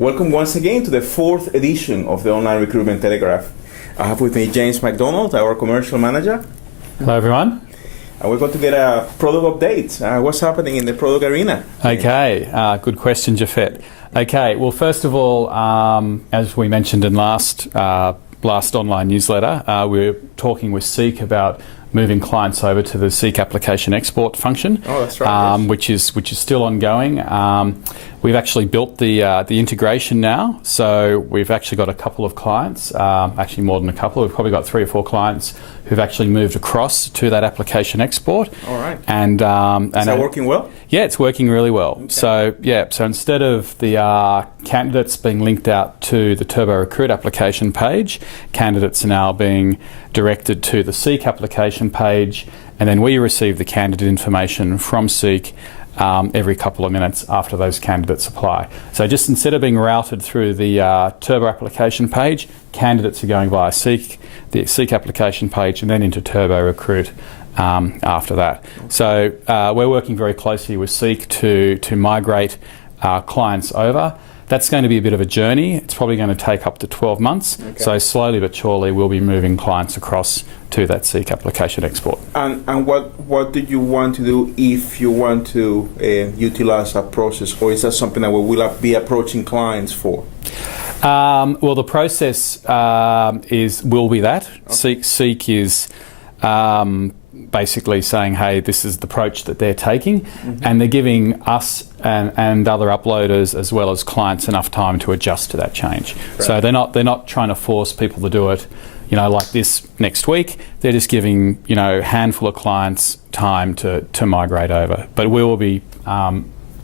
Welcome once again to the 4th edition of the Online Recruitment Telegraph. I have with me James MacDonald, our commercial manager. Hello everyone. And we're going to get a product update. What's happening in the product arena? Okay, good question, Jafeth. Okay, well, first of all, as we mentioned in last online newsletter, we're talking with Seek about moving clients over to the Seek application export function. Oh, that's right. Yes. which is still ongoing. We've actually built the integration now, so we've actually got a couple of clients, actually more than a couple. We've probably got 3 or 4 clients who've actually moved across to that application export. All right. And is that working well? Yeah, it's working really well. Okay. So instead of the candidates being linked out to the Turbo Recruit application page, candidates are now being directed to the Seek application page, and then we receive the candidate information from Seek every couple of minutes after those candidates apply. So just instead of being routed through the Turbo application page, candidates are going via Seek, the Seek application page, and then into Turbo Recruit after that. So we're working very closely with Seek to migrate clients over. That's going to be a bit of a journey. It's probably going to take up to 12 months. Okay. So slowly but surely we'll be moving clients across to that Seek application export. And what do you want to do if you want to utilize that process, or is that something that we will be approaching clients for? Well, the process will be that. Okay. Seek is basically saying, hey, this is the approach that they're taking, and they're giving us and other uploaders as well as clients enough time to adjust to that change. Right. So they're not trying to force people to do it, like this next week. They're just giving a handful of clients time to migrate over. But we will be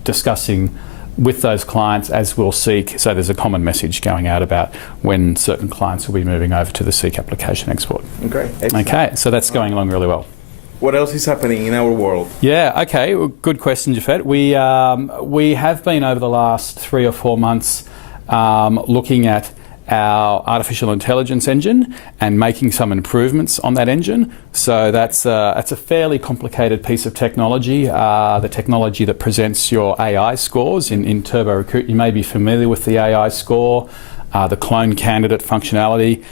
discussing with those clients as we'll Seek, so there's a common message going out about when certain clients will be moving over to the Seek application export. Okay. Okay, so that's going along really well. What else is happening in our world? Yeah, okay, well, good question, Jafeth. We have been over the last 3 or 4 months looking at our artificial intelligence engine and making some improvements on that engine. So that's a fairly complicated piece of technology, the technology that presents your AI scores in Turbo Recruit. You may be familiar with the AI score, the clone candidate functionality,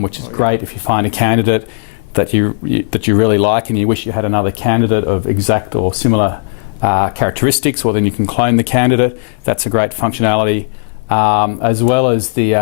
which is great if you find a candidate that you really like and you wish you had another candidate of exact or similar characteristics, well then you can clone the candidate. That's a great functionality. As well as the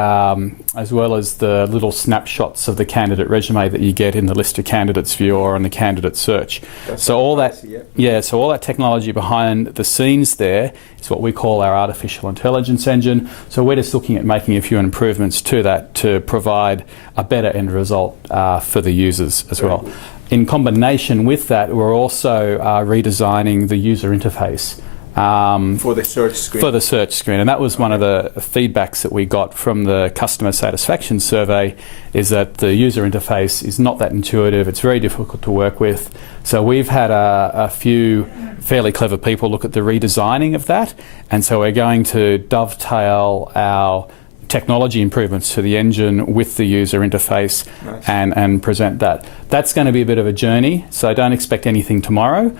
little snapshots of the candidate resume that you get in the list of candidates view or on the candidate search. So all that technology behind the scenes there is what we call our artificial intelligence engine. So we're just looking at making a few improvements to that to provide a better end result for the users as well. In combination with that, we're also redesigning the user interface. For the search screen. For the search screen, and that was one of the feedbacks that we got from the customer satisfaction survey, is that the user interface is not that intuitive. It's very difficult to work with. So we've had a few fairly clever people look at the redesigning of that, and so we're going to dovetail our technology improvements to the engine with the user interface. Nice. and present that. That's going to be a bit of a journey, so don't expect anything tomorrow.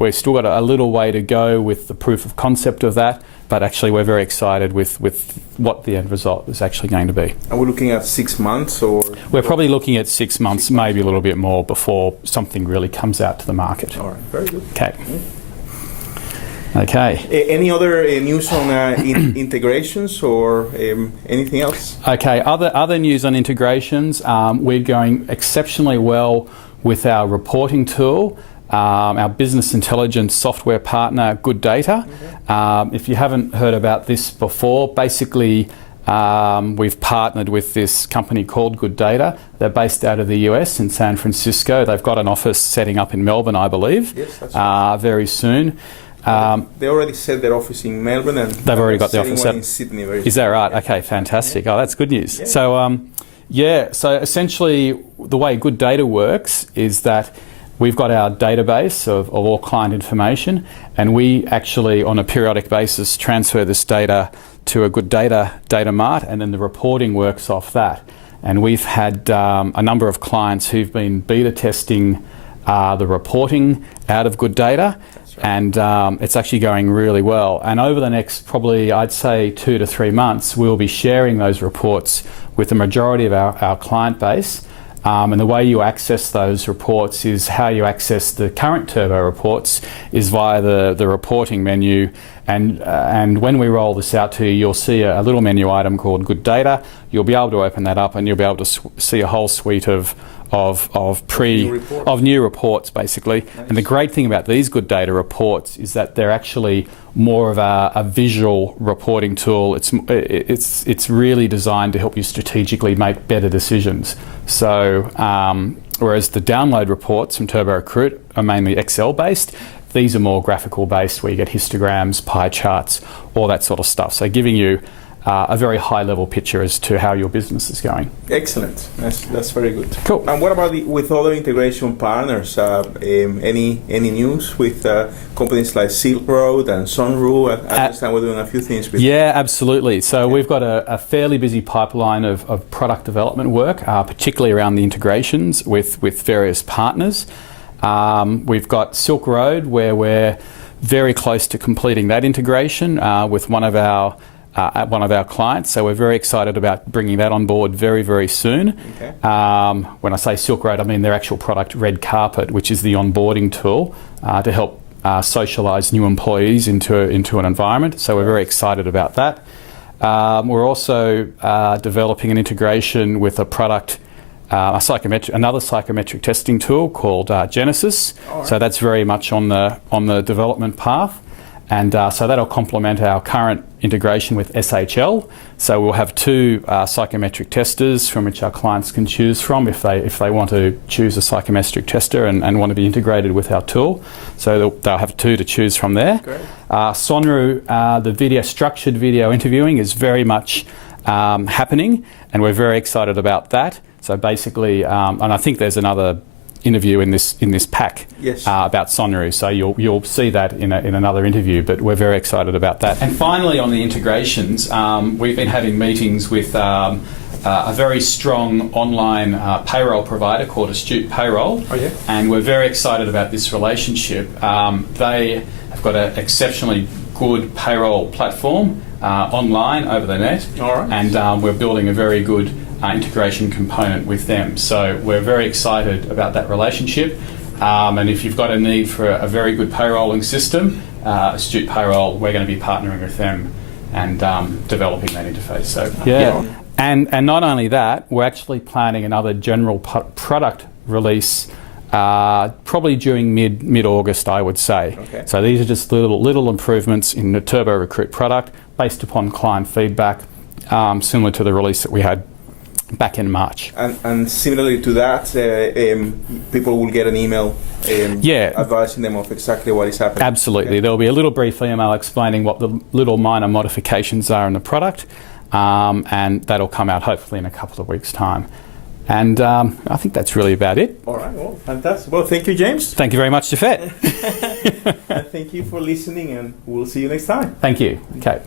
We've still got a little way to go with the proof of concept of that, but actually we're very excited with what the end result is actually going to be. Are we looking at 6 months or? We're probably looking at 6 months, maybe a little bit more before something really comes out to the market. All right, very good. Okay. Okay. Any other news on integrations or anything else? Okay. Other news on integrations. We're going exceptionally well with our reporting tool, our business intelligence software partner, Good Data. If you haven't heard about this before, basically we've partnered with this company called Good Data. They're based out of the US in San Francisco. They've got an office setting up in Melbourne, I believe, yes, that's right. very soon. They already set their office in Melbourne, and they've already got the office in Sydney. Is that right? Okay, fantastic. Oh, that's good news. Yeah. So essentially, the way Good Data works is that we've got our database of all client information, and we actually, on a periodic basis, transfer this data to a Good Data mart, and then the reporting works off that. And we've had a number of clients who've been beta testing the reporting out of Good Data. And it's actually going really well. And over the next probably, I'd say 2 to 3 months, we'll be sharing those reports with the majority of our client base. And the way you access those reports is how you access the current Turbo reports is via the reporting menu. And when we roll this out to you, you'll see a little menu item called Good Data. You'll be able to open that up and you'll be able to see a whole suite of new reports, basically. Nice. And the great thing about these Good Data reports is that they're actually more of a visual reporting tool. It's really designed to help you strategically make better decisions. So whereas the download reports from Turbo Recruit are mainly Excel based, these are more graphical based, where you get histograms, pie charts, all that sort of stuff. So giving you a very high level picture as to how your business is going. Excellent. That's very good. Cool. And what about with other integration partners? Any news with companies like Silk Road and Sunroo? I understand we're doing a few things with Yeah, absolutely. So we've got a fairly busy pipeline of product development work, particularly around the integrations with various partners. We've got Silk Road, where we're very close to completing that integration with one of our clients, so we're very excited about bringing that on board very, very soon. Okay. When I say Silk Road, I mean their actual product, Red Carpet, which is the onboarding tool to help socialise new employees into an environment. So we're very excited about that. We're also developing an integration with a product, another psychometric testing tool called Genesis. Right. So that's very much on the development path. And so that'll complement our current integration with SHL. So we'll have 2 psychometric testers from which our clients can choose from if they want to choose a psychometric tester and want to be integrated with our tool. So they'll have 2 to choose from there. Great. Sunroo, the structured video interviewing is very much happening, and we're very excited about that. So basically, and I think there's another interview in this pack. Yes. About Sunroo, so you'll see that in another interview, but we're very excited about that. And finally, on the integrations, we've been having meetings with a very strong online payroll provider called Astute Payroll. Oh, yeah. And we're very excited about this relationship. They have got an exceptionally good payroll platform online over the net. All right. And we're building a very good integration component with them. So we're very excited about that relationship. And if you've got a need for a very good payrolling system, Astute Payroll, we're going to be partnering with them and developing that interface. So yeah. And not only that, we're actually planning another general product release probably during mid-August, I would say. Okay. So these are just little improvements in the Turbo Recruit product based upon client feedback, similar to the release that we had back in March. And similarly to that, people will get an email advising them of exactly what is happening. Absolutely. Okay. There'll be a little brief email explaining what the little minor modifications are in the product, and that'll come out hopefully in a couple of weeks' time. And I think that's really about it. All right. Well, fantastic. Well, thank you, James. Thank you very much, Jafeth. Thank you for listening, and we'll see you next time. Thank you. Okay.